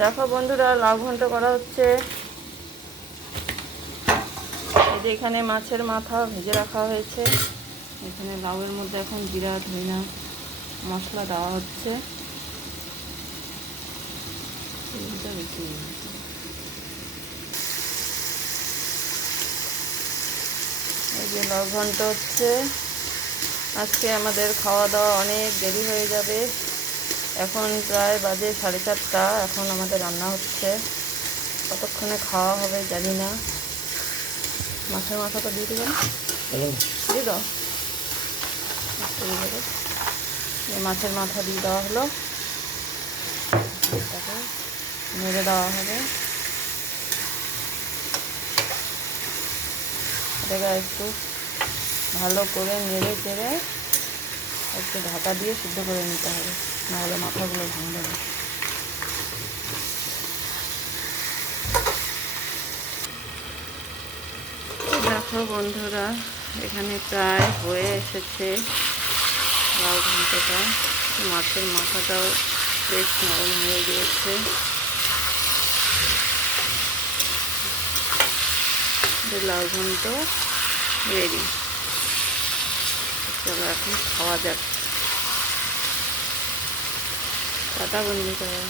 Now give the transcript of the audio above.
দেখো বন্ধুরা, লাউ ঘন্ট করা হচ্ছে। এই যে এখানে মাছের মাথা ভেজে রাখা হয়েছে। এখানে লাউয়ের মধ্যে এখন জিরা ধনিয়া মশলা দেওয়া হচ্ছে। এই যে লাউ ঘন্ট হচ্ছে। আজকে আমাদের খাওয়া দাওয়া অনেক দেরি হয়ে যাবে। এখন প্রায় বাজে 4:30। এখন আমাদের রান্না হচ্ছে, কতক্ষণে খাওয়া হবে জানি না। মাছের মাথাটা দিয়ে দেবেন, দিয়ে দাও। মাছের মাথা দিয়ে দেওয়া হলো, এটাকে নেড়ে দেওয়া হবে। এটাকে একটু ভালো করে নেড়ে চেড়ে একটু ঢাকা দিয়ে সিদ্ধ করে নিতে হবে, নাহলে মাথাগুলো ভেঙে যাবে। দেখো বন্ধুরা, এখানে প্রায় হয়ে এসেছে লাউ ঘন্টটা। মাছের মাথাটাও বেশ নরম হয়ে গিয়েছে। লাউ ঘন্ট রেডি। চলো এখন খাওয়া যাক। টাটা বন্ধুরা।